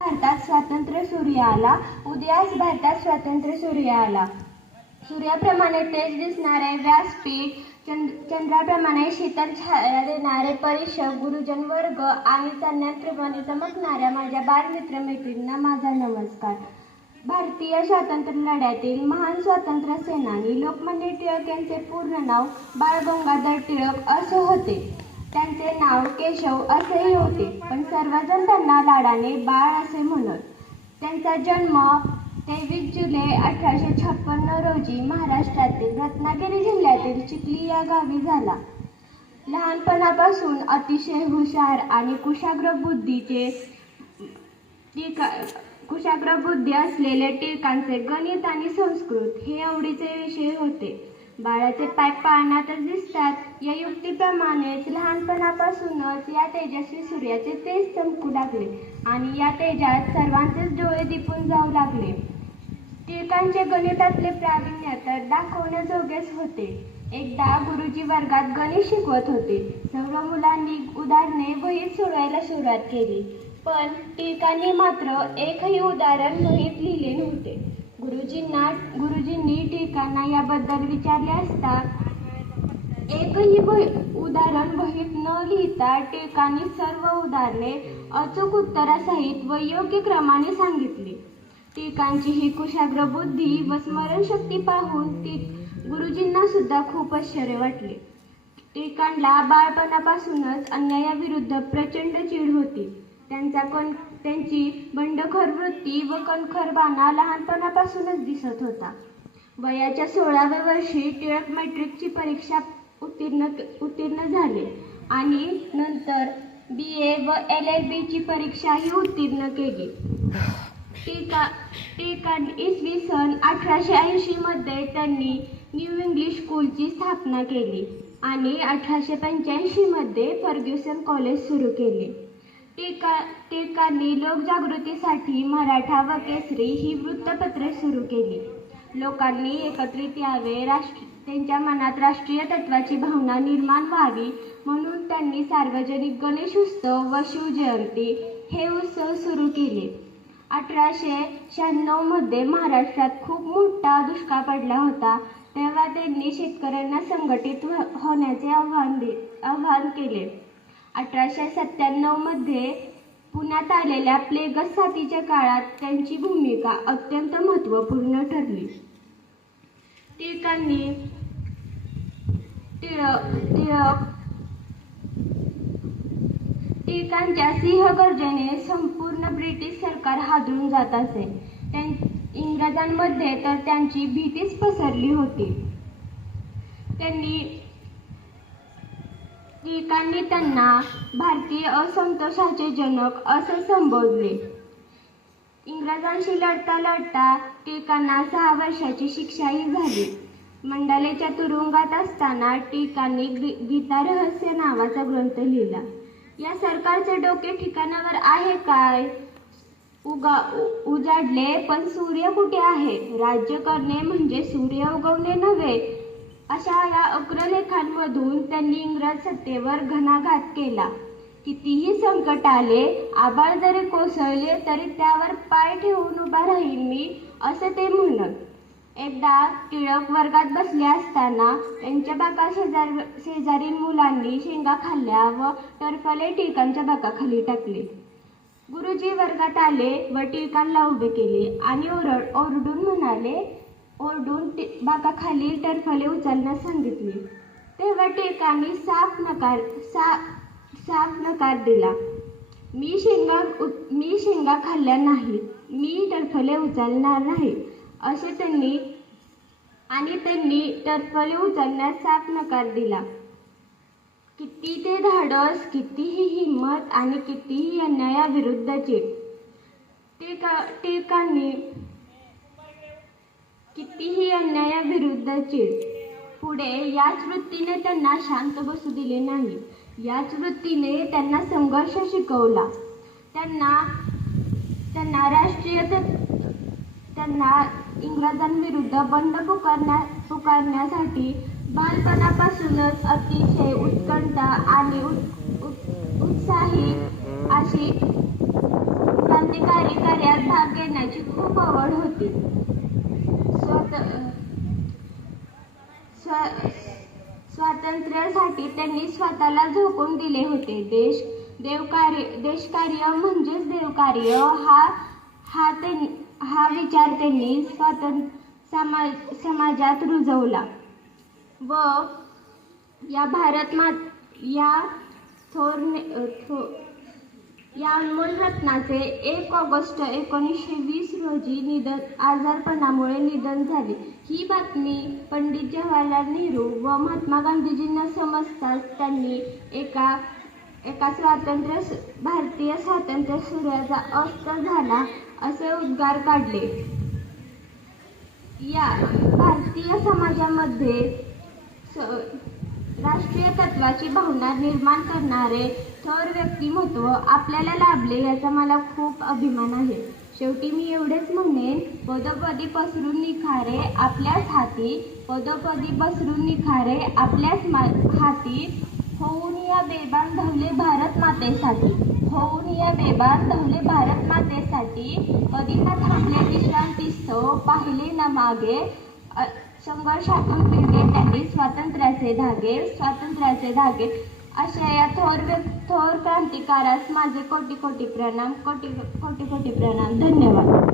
भारतात स्वातंत्र्य सूर्य आला उदयास भारतात स्वातंत्र्य सूर्य आला सूर्याप्रमाणे तेज दिसणारे व्यासपीठ चंद्र चंद्राप्रमाणे शीतल छाया देणारे परीक्षक गुरुजन वर्ग आणि चांदण्याप्रमाणे चमकणाऱ्या माझ्या बालमित्र मैत्रिणींना माझा नमस्कार. भारतीय स्वातंत्र्य लढ्यातील महान स्वातंत्र्य सेनानी लोकमान्य टिळक यांचे पूर्ण नाव बाळ गंगाधर टिळक असे होते. त्यांचे नाव केशव असेही होते. पण सर्वजण त्यांना लाडाने बाळ असे म्हणत. त्यांचा जन्म तेवीस जुलै अठराशे छप्पन्न रोजी महाराष्ट्रातील रत्नागिरी जिल्ह्यातील चिखली या गावी झाला. लहानपणापासून अतिशय हुशार आणि कुशाग्र बुद्धीचे टिका कुशाग्र बुद्धी असलेले टिळकांचे गणित आणि संस्कृत हे आवडीचे विषय होते. बाळाचे पाय पाळण्यातच दिसतात. या युक्तीप्रमाणेच लहानपणापासूनच या तेजस्वी सूर्याचे तेज चमकू लागले आणि या तेजात सर्वांचेच डोळे दिपून जाऊ लागले. टिळकांचे गणितातले प्रावीण्य तर दाखवण्याजोगेच होते. एकदा गुरुजी वर्गात गणित शिकवत होते. सर्व मुलांनी उदाहरणे वहीत सोडवायला सुरुवात केली. पण टिळकांनी मात्र एकही उदाहरण वहीत लिहिले नव्हते. गुरुजींना गुरुजींनी टीकांना याबद्दल विचारले असता एकही उदाहरण वहीत न लिहिता टीकांनी सर्व उदाहरणे अचूक उत्तरासहित व योग्य क्रमाने सांगितली. टीकांची ही कुशाग्र बुद्धी व स्मरणशक्ती पाहून ती गुरुजींना सुद्धा खूप आश्चर्य वाटले. टिळकांना बाळपणापासूनच अन्यायाविरुद्ध प्रचंड चीड होती. त्यांचा कोण त्यांची बंडखोर वृत्ती व कणखरपणा लहानपणापासूनच दिसत होता. वयाच्या सोळाव्या वर्षी टिळक मॅट्रिकची परीक्षा उत्तीर्ण उत्तीर्ण झाले आणि नंतर बी ए व एल एल बीची परीक्षाही उत्तीर्ण केली. टीका इसवी सन अठराशे ऐंशीमध्ये त्यांनी न्यू इंग्लिश स्कूलची स्थापना केली आणि अठराशे पंच्याऐंशीमध्ये फर्ग्युसन कॉलेज सुरू केले. टिळका टिळकांनी लोकजागृतीसाठी मराठा व केसरी ही वृत्तपत्रे सुरू केली. लोकांनी एकत्रित यावे राष्ट्र त्यांच्या मनात राष्ट्रीय तत्वाची भावना निर्माण व्हावी म्हणून त्यांनी सार्वजनिक गणेश उत्सव व शिवजयंती हे उत्सव सुरू केले. अठराशे शहाण्णवमध्ये महाराष्ट्रात खूप मोठा दुष्काळ पडला होता तेव्हा त्यांनी शेतकऱ्यांना संघटित व्ह- होण्याचे आव्हान दे आव्हान केले. अठराशे सत्त्याण्णवमध्ये पुण्यात आलेल्या प्लेगस साथीच्या काळात त्यांची भूमिका अत्यंत महत्त्वपूर्ण ठरली. टिळकांनी टिळक टिळक टिळकांच्या सिंहगर्जने संपूर्ण ब्रिटिश सरकार हादरून जात असे. त्यां इंग्रजांमध्ये तर त्यांची भीतीच पसरली होती. त्यांनी टिळकांनी त्यांना भारतीय असंतोषाचे जनक असे संबोधले. इंग्रजांशी लढता लढता टिळकांना सहा वर्षाची शिक्षाही झाली. मंडालेच्या तुरुंगात असताना टिळकांनी गीता रहस्य नावाचा ग्रंथ लिहिला. या सरकारचे डोके ठिकाणावर आहे काय? उगा उजाडले पण सूर्य कुठे आहे? राज्य करणे म्हणजे सूर्य उगवणे नव्हे अशा या अग्रलेखांमधून त्यांनी इंग्रज सत्तेवर घणाघात केला. कितीही संकट आले आबाळ जरी कोसळले तरी त्यावर पाय ठेवून उभा राहील मी असं ते म्हणत. एकदा टिळक वर्गात बसले असताना त्यांच्या बाका शेजार शेजारील मुलांनी शेंगा खाल्ल्या व टरफले टिळकांच्या बाकाखाली टाकले. गुरुजी वर्गात आले व टिळकांना उभे केले आणि ओरड ओरडून म्हणाले ओढून बाकाखाली टरफले उचलण्यास सांगितले. तेव्हा टिळकांनी साफ नकार सा साफ नकार दिला. मी शेंगा उ- मी शेंगा खाल्ल्या नाही. मी टरफले उचलणार नाही. असे त्यांनी आणि त्यांनी टरफले उचलण्यास साफ नकार दिला. किती ते धाडस कितीही हिंमत आणि कितीही अन्यायाविरुद्धचे. टिळका ही कितीही अन्यायाविरुद्धचे पुढे याच वृत्तीने त्यांना शांत बसू दिले नाही. याच वृत्तीने त्यांना संघर्ष शिकवला. त्यांना त्यांना राष्ट्रीय त्यांना इंग्रजांविरुद्ध बंड पुकारण्या पुकारण्यासाठी बालपणापासूनच अतिशय उत्कंठ आणि उत्- उत्- उत्साही अशी क्रांतिकारी कार्यात भाग घेण्याची खूप आवड होती. स्वातंत्र्यासाठी त्यांनी स्वतःला झोकून दिले होते. देश देवकार्य देशकार्य म्हणजेच देवकार्य हा हा त्यां हा विचार त्यांनी स्वातंत्र्य समाज समाजात रुजवला. व या भारत मा या थोर थो या अनमोल रत्नाचे एक ऑगस्ट एकोणीसशे वीस रोजी निधन आजारपणामुळे निधन झाले. ही बातमी पंडित जवाहरलाल नेहरू व महात्मा गांधीजींना समजताच त्यांनी एका एका स्वातंत्र्य भारतीय स्वातंत्र्य सूर्याचा अस्त झाला असे उद्गार काढले. या भारतीय समाजामध्ये स- राष्ट्रीय तत्वाची भावना निर्माण करणारे थोर व्यक्तिमत्व आपल्याला लाभले याचा मला खूप अभिमान आहे. शेवटी मी एवढेच म्हणेन पदोपदी पसरून निखारे आपल्याच हाती पदोपदी पसरून निखारे आपल्याच मा- हाती. होऊन या बेबान धावले भारत मातेसाठी होऊन या बेबान धावले भारत मातेसाठी. कधी ना थांबले विश्रांतीस्तव पाहिले ना मागे. संघर्षातून पिळले त्यांनी स्वातंत्र्याचे धागे स्वातंत्र्याचे धागे. अशा या थोर थोर क्रांतिकारास माझे कोटी कोटी प्रणाम कोटी कोटी कोटी प्रणाम. धन्यवाद.